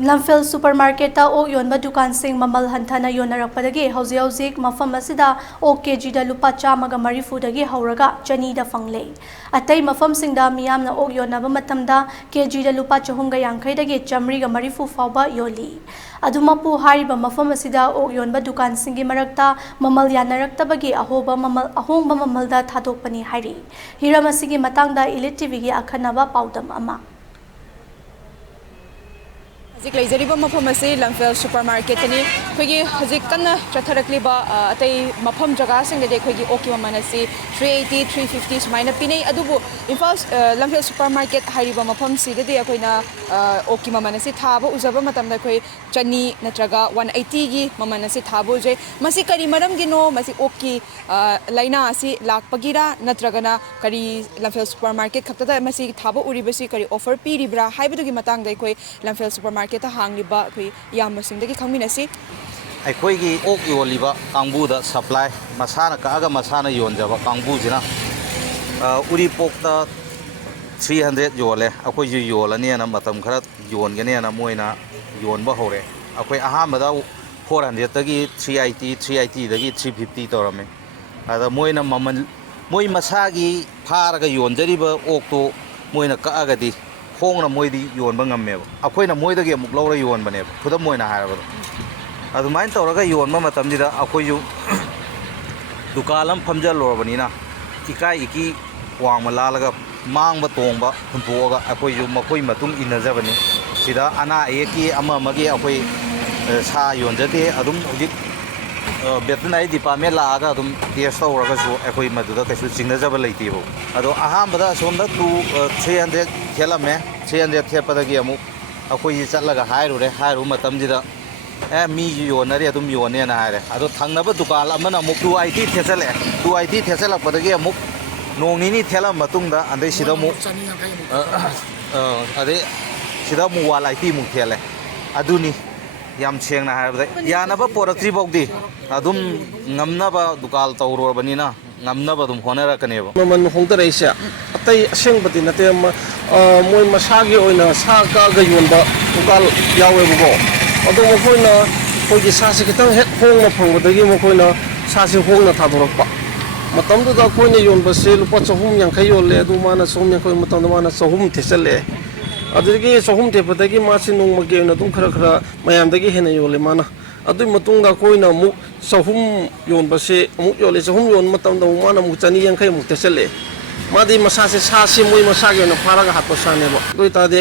Lamphel supermarket ta ok yonba dukan sing mamal hanthana yonarakpadagi hauzik mafam asida ok kg da lupa chamaga marifu dagi hauraga chani da fangle atai mafam singda miyamna ok yonaba matamda kg da lupa chahumga yankai dagi chamri ga marifu fauba yoli adumapu hariba mafam asida ok yonba dukan singi marakta mamal yanaraktabagi ahoba mamal da thadokpani hari hiramasigi matangda Elite TV gi akhanaba paudam ama Hajik leizariba mafam ase Lamphel supermarket ani khoigi hajik kanna chatharakliba atai mafam jaga singde khoigi oki maman ase 380 350 sumaina pinai adubu Imphal Lamphel supermarket hariba mafam sidade akoina oki maman ase thaba uzaba matamda khoi chani natraga 180 gi maman ase thabo je masi kari maram gino masi oki laina ase lakpagira natragana kari Lamphel supermarket khaptada masi thaba uribasi kari offer piribra haibadugi matangda khoi Lamphel supermarket kita hangliba koi yam masingdagi khangminasi ꯑꯩꯈꯣꯏꯒꯤ ꯑꯣꯛ ꯌꯣꯜꯂꯤꯕ ꯀꯥꯡꯕꯨꯗ supply ꯃꯁꯥꯅ ꯀꯛꯑꯒ ꯃꯁꯥꯅ ꯌꯣꯟꯖꯕ ꯀꯥꯡꯕꯨꯁꯤꯅ ꯎꯔꯤꯄꯣꯛꯇ 300 ꯌꯣꯜꯂꯦ ꯑꯩꯈꯣꯏꯁꯨ ꯌꯣꯜꯂꯅꯤꯅ ꯃꯇꯝ ꯈꯔ ꯌꯣꯟꯒꯅꯤꯅ ꯃꯣꯏꯅ ꯌꯣꯟꯕ ꯍꯧꯔꯦ ꯑꯩꯈꯣꯏ ꯑꯍꯥꯟꯕꯗ 400ꯗꯒꯤ 380ꯗꯒꯤ 350 ꯇꯧꯔꯝꯃꯦ ꯑꯗ ꯃꯣꯏꯅ ꯃꯃꯜ ꯃꯣꯏ ꯃꯁꯥꯒꯤ ꯐꯥꯔꯒ ꯌꯣꯟꯖꯔꯤꯕ ꯑꯣꯛꯇꯣ ꯃꯣꯏꯅ ꯀꯛꯑꯒꯗꯤ ꯍꯣꯡꯅ ꯃꯣꯏꯗꯤ ꯌꯣꯟꯕ ꯉꯝꯃꯦꯕ ꯑꯩꯈꯣꯏꯅ ꯃꯣꯏꯗꯒꯤ ꯑꯃꯨꯛ ꯂꯧꯔ ꯌꯣꯟꯕꯅꯦꯕ ꯈꯨꯗꯝ ꯑꯣꯏꯅ ꯍꯥꯏꯔꯕꯗ ꯑꯗꯨꯃꯥꯏꯅ ꯇꯧꯔꯒ ꯌꯣꯟꯕ ꯃꯇꯝꯁꯤꯗ ꯑꯩꯈꯣꯏꯁꯨ ꯗꯨꯀꯥꯟ ꯑꯃ ꯐꯝꯖꯜꯂꯨꯔꯕꯅꯤꯅ ꯏꯀꯥꯏ ꯏꯀꯤ ꯋꯥꯡꯃ ꯂꯥꯜꯂꯒ ꯃꯥꯡꯕ ꯇꯣꯡꯕ ꯍꯨꯟꯇꯣꯛꯑꯒ ꯑꯩꯈꯣꯏꯁꯨ ꯃꯈꯣꯏ ꯃꯇꯨꯡ ꯏꯟꯅꯖꯕꯅꯤ ꯁꯤꯗ ꯑꯅꯥ ꯑꯌꯦꯛꯀꯤ ꯑꯃꯒꯤ ꯑꯩꯈꯣꯏ ꯁꯥ ꯌꯣꯟꯖꯗꯦ ꯑꯗꯨꯝ ꯍꯧꯖꯤꯛ ꯚꯦꯇꯤꯅꯔꯤ ꯗꯤꯄꯥꯔꯠꯃꯦꯟ ꯂꯥꯛꯑꯒ ꯑꯗꯨꯝ ꯇꯦꯁ ꯇꯧꯔꯒꯁꯨ ꯑꯩꯈꯣꯏ ꯃꯗꯨꯗ ꯀꯩꯁꯨ ꯆꯤꯡꯅꯖꯕ ꯂꯩꯇꯦꯕ ꯑꯗꯣ ꯑꯍꯥꯟꯕꯗ ꯑꯁꯣꯝꯗ 300 ꯊꯦꯠꯂꯝꯃꯦ 300 ꯊꯦꯠꯄꯗꯒꯤ ꯑꯃꯨꯛ ꯑꯩꯈꯣꯏꯁꯤ ꯆꯠꯂꯒ ꯍꯥꯏꯔꯨꯕ ꯃꯇꯝꯁꯤꯗ ꯃꯤꯁꯨ ꯌꯣꯟꯅꯔꯤ ꯑꯗꯨꯝ ꯌꯣꯟꯅꯦꯅ ꯍꯥꯏꯔꯦ ꯑꯗꯣ ꯊꯪꯅꯕ ꯗꯨꯀꯥꯟ ꯑꯃꯅ ꯑꯃꯨꯛ 280 ꯊꯦꯠꯆꯜꯂꯛꯑꯦ 280 ꯊꯦꯠꯆꯜꯂꯛꯄꯗꯒꯤ ꯑꯃꯨꯛ ꯅꯣꯡ ꯅꯤꯅꯤ ꯊꯦꯠꯂꯕ ꯃꯇꯨꯡꯗ ꯑꯗꯩ ꯁꯤꯗ ꯑꯃꯨꯛ ꯑꯗꯩ ꯁꯤꯗ ꯑꯃꯨꯛ 180 ꯃꯨꯛ ꯊꯦꯠꯂꯦ ꯑꯗꯨꯅꯤ ꯌꯥꯝ ꯁꯦꯡꯅ ꯍꯥꯏꯔꯕꯗ ꯌꯥꯅꯕ ꯄꯣꯔꯛꯇ꯭ꯔꯤꯐꯥꯎꯗꯤ ꯑꯗꯨꯝ ꯉꯝꯅꯕ ꯗꯨꯀꯥꯟ ꯇꯧꯔꯨꯔꯕꯅꯤꯅ ꯉꯝꯅꯕ ꯑꯗꯨꯝ ꯍꯣꯠꯅꯔꯛꯀꯅꯦꯕ ꯃꯃꯜ ꯍꯣꯡꯗꯔꯛꯏꯁꯦ ꯑꯇꯩ ꯑꯁꯦꯡꯕꯗꯤ ꯅꯠꯇꯦ ꯃꯣꯏ ꯃꯁꯥꯒꯤ ꯑꯣꯏꯅ ꯁꯥ ꯀꯛꯑꯒ ꯌꯣꯟꯕ ꯗꯨꯀꯥꯟ ꯌꯥꯎꯋꯦꯕꯀꯣ ꯑꯗꯣ ꯃꯈꯣꯏꯅ ꯑꯩꯈꯣꯏꯒꯤ ꯁꯥꯁꯤ ꯈꯤꯇꯪ ꯍꯦꯛ ꯍꯣꯡꯅ ꯐꯪꯕꯗꯒꯤ ꯃꯈꯣꯏꯅ ꯁꯥꯁꯤ ꯍꯣꯡꯅ ꯊꯥꯗꯣꯔꯛꯄ ꯃꯇꯝꯗꯨꯗ ꯑꯩꯈꯣꯏꯅ ꯌꯣꯟꯕꯁꯦ ꯂꯨꯄꯥ 350 ꯌꯣꯜꯂꯦ ꯑꯗꯨ ꯃꯥꯅ 350 ꯃꯇꯝꯗ ꯃꯥꯅ 300 ꯊꯦꯠꯆꯜꯂꯛꯑꯦ ꯑꯗꯨꯗꯒꯤ 300 ꯊꯦꯠꯄꯗꯒꯤ ꯃꯥꯁꯤ ꯅꯣꯡꯃꯒꯤ ꯑꯣꯏꯅ ꯑꯗꯨꯝ ꯈꯔ ꯃꯌꯥꯝꯗꯒꯤ ꯍꯦꯟꯅ ꯌꯣꯜꯂꯦ ꯃꯥꯅ ꯑꯗꯨꯒꯤ ꯃꯇꯨꯡꯗ ꯑꯩꯈꯣꯏꯅ ꯑꯃꯨꯛ 300 ꯌꯣꯟꯕꯁꯦ ꯑꯃꯨꯛ ꯌꯣꯜꯂꯦ 300 ꯌꯣꯟꯕ ꯃꯇꯝꯗ ꯃꯥꯅ ꯑꯃꯨꯛ 250 ꯑꯃꯨꯛ ꯊꯦꯠꯆꯜꯂꯛꯑꯦ ꯃꯥꯗꯤ ꯃꯁꯥꯁꯦ ꯁꯥꯁꯤ ꯃꯣꯏ ꯃꯁꯥꯒꯤ ꯑꯣꯏꯅ ꯐꯥꯔꯒ ꯍꯥꯠꯄ ꯁꯥꯅꯦꯕ ꯑꯗꯨ ꯑꯣꯏꯇꯥꯔꯗꯤ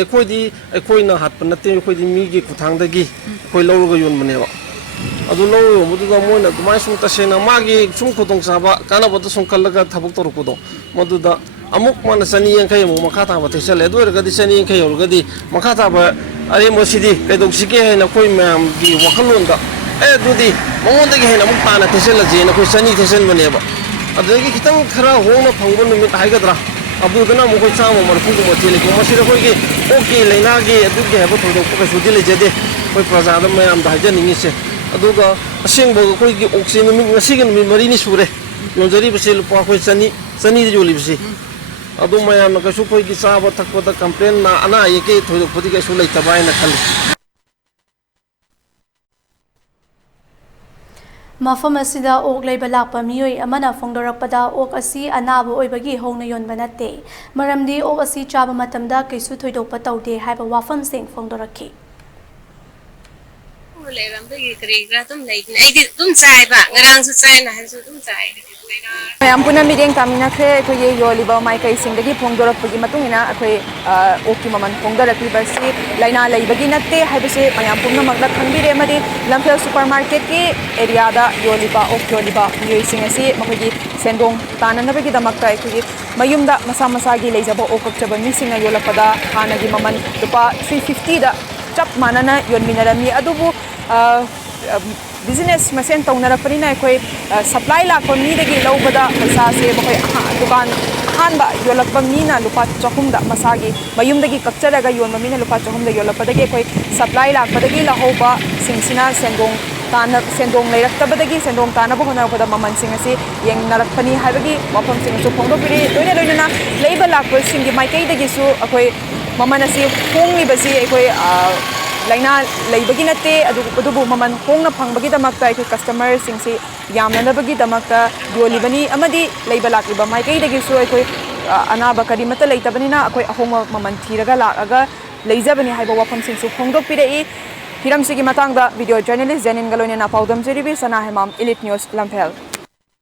ꯑꯩꯈꯣꯏꯅ ꯍꯥꯠꯄ ꯅꯠꯇꯦ ꯑꯩꯈꯣꯏꯗꯤ ꯃꯤꯒꯤ ꯈꯨꯊꯥꯡꯗꯒꯤ ꯑꯩꯈꯣꯏ ꯂꯧꯔꯒ ꯌꯣꯟꯕꯅꯦꯕ ꯑꯗꯨ ꯂꯧꯔꯒ ꯌꯣꯟꯕꯗꯨꯗ ꯃꯣꯏꯅ ꯑꯗꯨꯃꯥꯏꯅ ꯁꯨꯝ ꯇꯁꯦꯡꯅ ꯃꯥꯒꯤ ꯁꯨꯝ ꯈꯨꯗꯣꯡꯆꯥꯕ ꯀꯥꯟꯅꯕꯗ ꯁꯨꯝ ꯈꯜꯂꯒ ꯊꯕꯛ ꯇꯧꯔꯛꯄꯗꯣ ꯃꯗꯨꯗ ꯑꯃꯨꯛ ꯃꯥꯅ 250 ꯑꯃꯨꯛ ꯃꯈꯥ ꯇꯥꯕ ꯊꯦꯠꯆꯜꯂꯦ ꯑꯗꯨ ꯑꯣꯏꯔꯒꯗꯤ 250 ꯌꯧꯔꯒꯗꯤ ꯃꯈꯥ ꯇꯥꯕ ꯑꯔꯦꯝꯕꯁꯤꯗꯤ ꯀꯩꯗꯧꯁꯤꯒꯦ ꯍꯥꯏꯅ ꯑꯩꯈꯣꯏ ꯃꯌꯥꯝꯒꯤ ꯋꯥꯈꯜꯂꯣꯟꯗ ꯑꯗꯨꯗꯤ ꯃꯉꯣꯟꯗꯒꯤ ꯍꯦꯟꯅ ꯑꯃꯨꯛ ꯇꯥꯅ ꯊꯦꯠꯆꯜꯂꯁꯦꯅ ꯑꯩꯈꯣꯏ 200 ꯊꯦꯠꯆꯟꯕꯅꯦꯕ ꯑꯗꯨꯗꯒꯤ ꯈꯤꯇꯪ ꯈꯔ ꯍꯣꯡꯅ ꯐꯪꯕ ꯅꯨꯃꯤꯠ ꯍꯥꯏꯒꯗ꯭ꯔꯥ ꯑꯗꯨꯗꯅ ꯑꯃꯨꯛ ꯑꯩꯈꯣꯏ 140 ꯊꯦꯠꯂꯤꯀꯣ ꯃꯁꯤꯗ ꯑꯩꯈꯣꯏꯒꯤ ꯑꯣꯛꯀꯤ ꯂꯩꯅꯥꯒꯤ ꯑꯗꯨꯒꯤ ꯍꯥꯏꯕ ꯊꯣꯏꯗꯣꯛꯄ ꯀꯩꯁꯨꯗꯤ ꯂꯩꯖꯗꯦ ꯑꯩꯈꯣꯏ ꯄ꯭ꯔꯖꯥꯗ ꯃꯌꯥꯝꯗ ꯍꯥꯏꯖꯅꯤꯡꯉꯤꯁꯦ ꯑꯗꯨꯒ ꯑꯁꯦꯡꯕ ꯑꯩꯈꯣꯏꯒꯤ ꯑꯣꯛꯁꯤ ꯉꯁꯤꯒꯤ ꯅꯨꯃꯤꯠ 4ꯅꯤ ꯁꯨꯔꯦ ꯌꯣꯟꯖꯔꯤꯕꯁꯤ ꯂꯨꯄꯥ ꯑꯩꯈꯣꯏ 200ꯗ ꯌꯣꯜꯂꯤꯕꯁꯤ ꯑꯗꯨ ꯃꯌꯥꯝꯅ ꯀꯩꯁꯨ ꯑꯩꯈꯣꯏꯒꯤ ꯆꯥꯕ ꯊꯛꯄꯗ ꯀꯝꯄ꯭ꯂꯦꯟ ꯑꯅꯥ ꯑꯌꯦꯛꯀꯤ ꯊꯣꯏꯗꯣꯛꯄꯗꯤ ꯀꯩꯁꯨ ꯂꯩꯇꯕ ꯍꯥꯏꯅ ꯈꯜꯂꯤ ꯃꯐꯝ ꯑꯁꯤꯗ ꯑꯣꯛ ꯂꯩꯕ ꯂꯥꯛꯄ ꯃꯤꯑꯣꯏ ꯑꯃꯅ ꯐꯣꯡꯗꯣꯔꯛꯄꯗ ꯑꯣꯛ ꯑꯁꯤ ꯑꯅꯥꯕ ꯑꯣꯏꯕꯒꯤ ꯍꯣꯡꯅ ꯌꯣꯟꯕ ꯅꯠꯇꯦ ꯃꯔꯝꯗꯤ ꯑꯣꯛ ꯑꯁꯤ ꯆꯥꯕ ꯃꯇꯝꯗ ꯀꯩꯁꯨ ꯊꯣꯏꯗꯣꯛꯄ ꯇꯧꯗꯦ ꯍꯥꯏꯕ ꯋꯥꯐꯝꯁꯤꯡ ꯐꯣꯡꯗꯣꯔꯛꯈꯤ ꯂꯩꯔꯝꯕꯒꯤ ꯀꯔꯤ ꯈꯔ ꯑꯗꯨꯝ ꯂꯩꯕꯅꯦ ꯑꯩꯗꯤ ꯑꯗꯨꯝ ꯆꯥꯏꯕ ꯉꯔꯥꯡꯁꯨ ꯆꯥꯏ ꯅꯍꯥꯟꯁꯨ ꯑꯗꯨꯝ ꯆꯥꯏ ꯃꯌꯥꯝ ꯄꯨꯟꯅ ꯃꯤꯠꯌꯦꯡ ꯇꯥꯃꯤꯟꯅꯈ꯭ꯔꯦ ꯑꯩꯈꯣꯏꯒꯤ ꯌꯣꯜꯂꯤꯕ ꯃꯥꯏꯀꯩꯁꯤꯡꯗꯒꯤ ꯐꯣꯡꯗꯣꯔꯛꯄꯒꯤ ꯃꯇꯨꯡ ꯏꯟꯅ ꯑꯩꯈꯣꯏ ꯑꯣꯛꯀꯤ ꯃꯃꯜ ꯐꯣꯡꯗꯣꯔꯛꯂꯤꯕꯁꯤ ꯂꯩꯅꯥ ꯂꯩꯕꯒꯤ ꯅꯠꯇꯦ ꯍꯥꯏꯕꯁꯤ ꯃꯌꯥꯝ ꯄꯨꯝꯅꯃꯛꯅ ꯈꯪꯕꯤꯔꯦ ꯑꯃꯗꯤ ꯂꯝꯐꯦꯜ ꯁꯨꯄꯔꯃꯥꯔꯀꯦꯠꯀꯤ ꯑꯦꯔꯤꯌꯥꯗ ꯌꯣꯜꯂꯤꯕ ꯑꯣꯛ ꯌꯣꯜꯂꯤꯕ ꯃꯤꯑꯣꯏꯁꯤꯡ ꯑꯁꯤ ꯃꯈꯣꯏꯒꯤ ꯁꯦꯟꯗꯣꯡ ꯇꯥꯅꯅꯕꯒꯤꯗꯃꯛꯇ ꯑꯩꯈꯣꯏꯒꯤ ꯃꯌꯨꯝꯗ ꯃꯁꯥ ꯃꯁꯥꯒꯤ ꯂꯩꯖꯕ ꯑꯣꯛ ꯀꯛꯆꯕ ꯃꯤꯁꯤꯡꯅ ꯌꯣꯜꯂꯛꯄꯗ ꯍꯥꯟꯅꯒꯤ ꯃꯃꯜ ꯂꯨꯄꯥ 350ꯗ ꯆꯞ ꯃꯥꯟꯅꯅ ꯌꯣꯟꯃꯤꯟꯅꯔꯝꯃꯤ ꯑꯗꯨꯕꯨ बिजनेस मसेन तौनरपनिना अखोई सप्लाई लाखो मीदगी लौबदा पैसासे मखोई दुकान अहानबा योलकबा मीना लुपा 400 दा मसागी मयुमदगी कक्चरगा योनबा मीना लुपा 400 दा योलकपदगी अखोई सप्लाई लाखबदगी लहोबा सिंगसिना सेंदोंग लेरक्तबदगी सेंदोंग तानबा होनरपदा ममन सिंगसी येंगनरपनी हाइबगी वफम सिंगसु फोंदोपिरि लोइना लेबा लाखबा सिंगी माइकैदगिसु अखोई ममन असि होंगिबसि अखोई ꯂꯥꯏꯅꯥ ꯂꯩꯕꯒꯤ ꯅꯠꯇꯦ ꯑꯗꯨꯕꯨ ꯃꯃꯜ ꯍꯣꯡꯅ ꯐꯪꯕꯒꯤꯗꯃꯛꯇ ꯑꯩꯈꯣꯏ ꯀꯁꯇꯃꯔꯁꯤꯡꯁꯤ ꯌꯥꯝꯅꯅꯕꯒꯤꯗꯃꯛꯇ ꯌꯣꯜꯂꯤꯕꯅꯤ ꯑꯃꯗꯤ ꯂꯩꯕ ꯂꯥꯛꯂꯤꯕ ꯃꯥꯏꯀꯩꯗꯒꯤꯁꯨ ꯑꯩꯈꯣꯏ ꯑꯅꯥꯕ ꯀꯔꯤꯃꯠꯇ ꯂꯩꯇꯕꯅꯤꯅ ꯑꯩꯈꯣꯏ ꯑꯍꯣꯡꯕ ꯃꯃꯜ ꯊꯤꯔꯒ ꯂꯥꯛꯑꯒ ꯂꯩꯖꯕꯅꯤ ꯍꯥꯏꯕ ꯋꯥꯐꯝꯁꯤꯡꯁꯨ ꯐꯣꯡꯗꯣꯛꯄꯤꯔꯛꯏ ꯍꯤꯔꯝꯁꯤꯒꯤ ꯃꯇꯥꯡꯗ ꯚꯤꯗꯤꯑꯣ ꯖꯔꯅꯦꯂꯤꯁ ꯖꯦꯅꯤꯟꯒ ꯂꯣꯏꯅꯅ ꯄꯥꯎꯗꯝꯖꯔꯤꯕꯤ ꯁꯅꯥ ꯍꯦꯃꯥꯝ ꯏꯂꯤꯠ ꯅ꯭ꯌꯨꯁ ꯂꯝꯐꯦꯜ